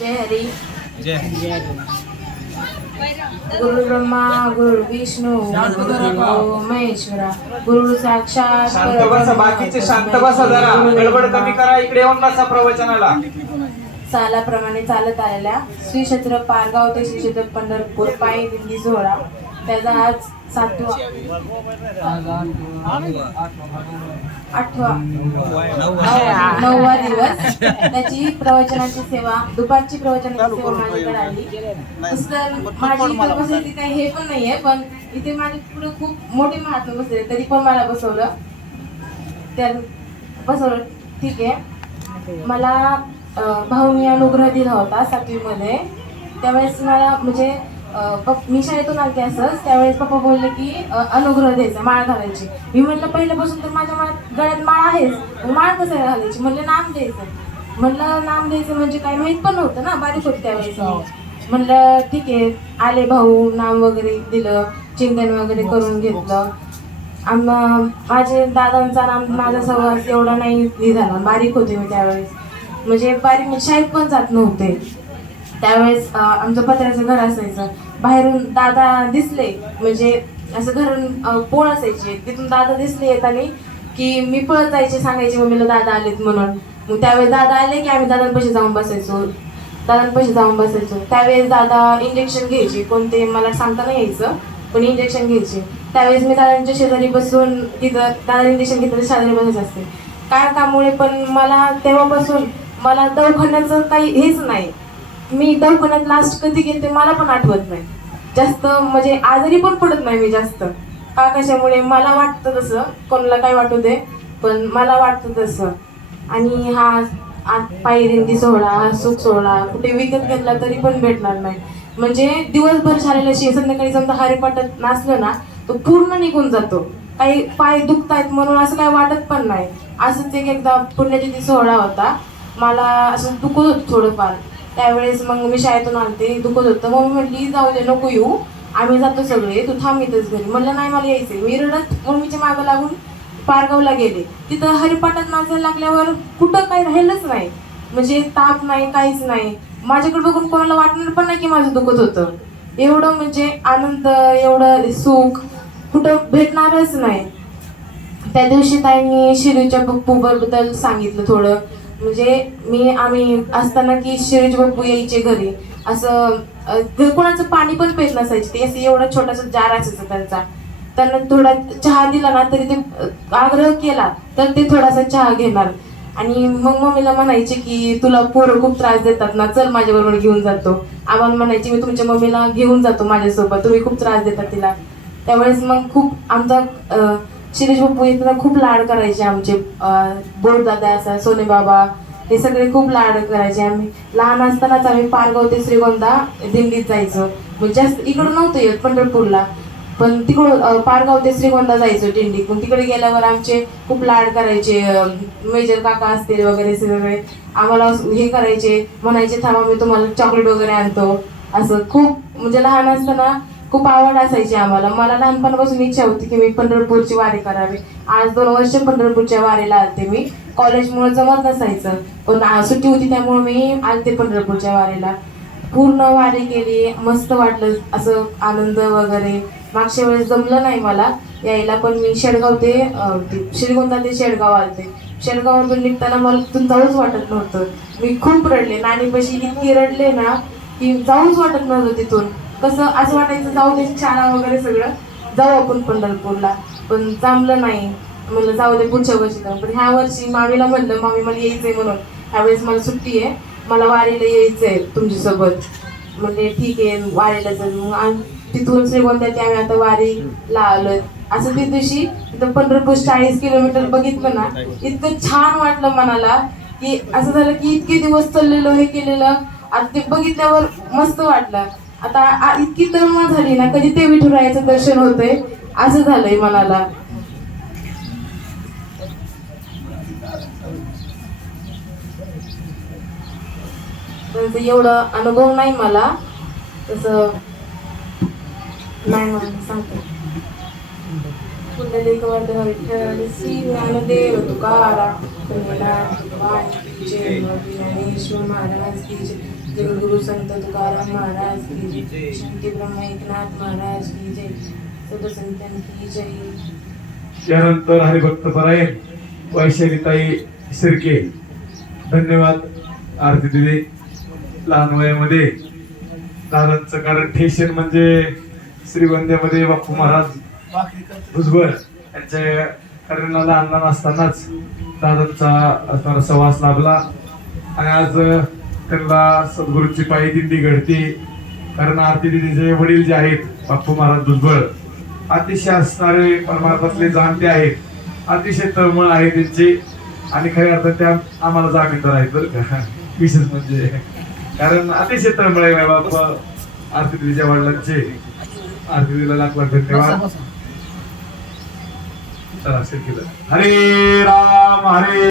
जय हरी. जय गुरु ब्रह्मा गुरु विष्णू गुरु महेश्वरा. गुरु साक्षात शांत बसा बाकीचे शांत बसा जरा. गडबड कमी करा इकडे येऊन बसा प्रवचनाला. सालाप्रमाणे चालत आलेल्या श्री क्षेत्र पारगाव ते श्री क्षेत्र पंढरपूर पायी दिंडी सोहळा त्याचा आज सातवा. आठवा. नववा दिवस. त्याची प्रवचनाची सेवा दुपारची प्रवचनाची सेवा माझ्याकडे आली. तर माझी इथं बसायची. काही हे पण नाहीये पण इथे माझे पुढे खूप मोठे महात्मा बसले तरी पण मला बसवलं. त्या बसवलं. ठीक आहे. मला भाऊनी अनुग्रह दिला होता सातवीमध्ये. त्यावेळेस मला म्हणजे मी शाळेतून आलते असंच. त्यावेळेस पप्पा बोलले की अनुग्रह द्यायचा माळ घालायची. मी म्हटलं पहिल्यापासून तर माझ्या माळ गळ्यात माळ आहेच माळ कसं घालायची? म्हणलं नाम द्यायचं. म्हणलं नाम द्यायचं म्हणजे काय माहीत पण नव्हतं ना बारीक होती त्यावेळेस मी. म्हणलं ठीक आहे. आले भाऊ नाम वगैरे दिलं चिंतन वगैरे करून घेतलं. आम माझे दादांचा नाम माझा सहवास एवढा नाही हे झाला. बारीक होते मी त्यावेळेस. म्हणजे बारीक म्हणजे शाळेत पण जात नव्हते. त्यावेळेस आमचं पत्र्याचं घर असायचं. बाहेरून दादा दिसले म्हणजे असं घरून पोळ असायची. तिथून दादा दिसले येताना की मी पळत जायचे सांगायचे मम्मीला दादा आलेत म्हणून. मग त्यावेळेस दादा आले की आम्ही दादांपाशी जाऊन बसायचो. दादांपाशी जाऊन बसायचो. त्यावेळेस दादा इंजेक्शन घ्यायचे. कोणते मला सांगता नाही यायचं पण इंजेक्शन घ्यायचे. त्यावेळेस मी दादांच्या शेजारी बसून तिथं दादा इंजेक्शन घेतलं शेजारी बसत असते. काय कामुळे पण मला तेव्हापासून मला दवाखान्याचं काही हेच नाही. मी दवाखान्यात लास्ट कधी गेले ते मला पण आठवत नाही. जास्त म्हणजे आजारी पण पडत नाही मी जास्त. का कशामुळे? मला वाटतं तसं. कोणाला काय वाटू दे पण मला वाटतं तसं. आणि हा पायरिंदी सोहळा हा सुख सोहळा कुठे विकत घेतला तरी पण भेटणार नाही. म्हणजे दिवसभर झालेलं शे संध्याकाळी समजा हरिपाठात नाचलं ना तो पूर्ण निघून जातो. काही पाय दुखतायत म्हणून असं काही वाटत पण नाही. असंच एक एकदा पुण्यतिथी सोहळा होता. मला असं दुखत होतं थोडंफार. त्यावेळेस मग मी शाळेतून आलते दुखत होतं. मग म्हटली जाऊ दे नको येऊ. आम्ही जातो सगळे. तू थांब इथंच घरी. म्हणलं नाही मला यायचं मी रडत मम्मीच्या मागं लागून पारगावला गेले. तिथं हरिपाठात नाचायला लागल्यावर कुठं काही राहिलंच नाही. म्हणजे ताप नाही काहीच नाही. माझ्याकडे बघून कोणाला वाटणार पण नाही की माझं दुखत होतं. एवढं म्हणजे आनंद एवढं सुख कुठं भेटणारच नाही. त्या दिवशी ताईंनी शिरूच्या बद्दल सांगितलं थोडं. म्हणजे मी आम्ही असताना की शिरूचे बापू यायचे घरी. असं कोणाचं पाणी पण पेत नसायचे. ते असं एवढा छोटासा जार असायचा त्यांचा. त्यांना थोडा चहा दिला ना तरी ते आग्रह केला तर ते थोडासा चहा घेणार. आणि मग मम्मीला म्हणायचे की तुला पोरं खूप त्रास देतात ना चल माझ्याबरोबर घेऊन जातो. आम्हाला म्हणायचे मी तुमच्या मम्मीला घेऊन जातो माझ्यासोबत तुम्ही खूप त्रास देतात तिला. त्यावेळेस मग खूप आमचा शिरीष बापू येताना खूप लाड करायचे आमचे बोरदादा असा सोने बाबा हे सगळे खूप लाड करायचे. आम्ही लहान असतानाच आम्ही पारगाव ते श्रीगोंदा दिंडीत जायचो. म्हणजे जास्त इकडं नव्हतं येत पंढरपूरला. पण तिकडं पारगाव ते श्रीगोंदा जायचो दिंडीत पण तिकडे गेल्यावर आमचे खूप लाड करायचे मेजर काका असतील वगैरे सगळे. आम्हाला हे करायचे म्हणायचे थांबा मी तुम्हाला चॉकलेट वगैरे आणतो. असं खूप म्हणजे लहान असताना खूप आवड असायची आम्हाला. मला लहानपणापासून इच्छा होती की मी पंढरपूरची वारी करावी. आज दोन वर्ष पंढरपूरच्या वारीला आलते मी. कॉलेजमुळे जमत नसायचं. पण सुट्टी होती त्यामुळे मी आलते पंढरपूरच्या वारीला. पूर्ण वारी केली. मस्त वाटलं असं आनंद वगैरे. मागच्या वेळेस जमलं नाही मला यायला पण मी शेडगाव ते ते श्रीगोंदा ते शेडगाव आलते. शेडगावातून निघताना मला तिथून जाऊच वाटत नव्हतं. मी खूप रडले. नाणीपाशी इतकी रडले ना की जाऊच वाटत नव्हतं तिथून. कसं असं वाटायचं जाऊ दे शाळा वगैरे सगळं. जाऊ आपण पंढरपूरला. पण जमलं नाही. म्हणलं जाऊ दे पुढच्या वर्षी जाऊ. पण ह्या वर्षी मामीला म्हणलं मामी मला यायचंय म्हणून. ह्यावेळेस मला सुट्टी आहे. मला वारीला यायचंय तुमच्यासोबत. म्हणजे ठीक आहे वारीला चल मग तिथून श्रीगोंदा आम्ही आता वारीला आलोय. असं ते दिवशी तिथं पंढरपूर चाळीस किलोमीटर बघितलं ना इतकं छान वाटलं मनाला की असं झालं की इतके दिवस चाललेलो हे केलेलं. आता ते बघितल्यावर मस्त वाटलं. आता आ- इतकी तळमळ झाली ना कधी ते विठुरायाचं दर्शन होतंय असं झालंय मनाला त्यांचं एवढं अनुभव नाही मला तसं नाही मला सांगते पुंडलिक वर्धन विठ्ठल श्री ज्ञानदेव तुकाराम ज्ञानेश्वर महाराज की जय. जगद्गुरु संत तुकाराम महाराज की जय. शांती ब्रह्म एकनाथ महाराज की जय. सर्व संतान की जय. त्यानंतर हरिभक्त परायण वैशालीताई सिरके. धन्यवाद. आरती दिली. लहान वयामध्ये. दादांचं कारण ठेशन म्हणजे श्रीवंद्यामध्ये बाप्पू महाराज भुजबळ यांच्या कर्णाला लहान लहान असतानाच दादांचा असणारा सहवास लाभला. आणि आज त्यांना सद्गुरूंची पायी दिंडी घडते. कारण आरती दिदीचे वडील जे आहेत बाप्पू महाराज भुजबळ अतिशय असणारे परमार्थातले जाणते आहेत. अतिशय तळमळ आहे त्यांची. आणि खऱ्या अर्थात त्या आम्हाला जामीनदार आहेत बरं का. विशेष म्हणजे. कारण अतिशय तळमळ आहे बाप आरती दिदीच्या वडिलांचे. आरती दिदीला लाख लाख धन्यवाद. चला, केलं हरे राम हरे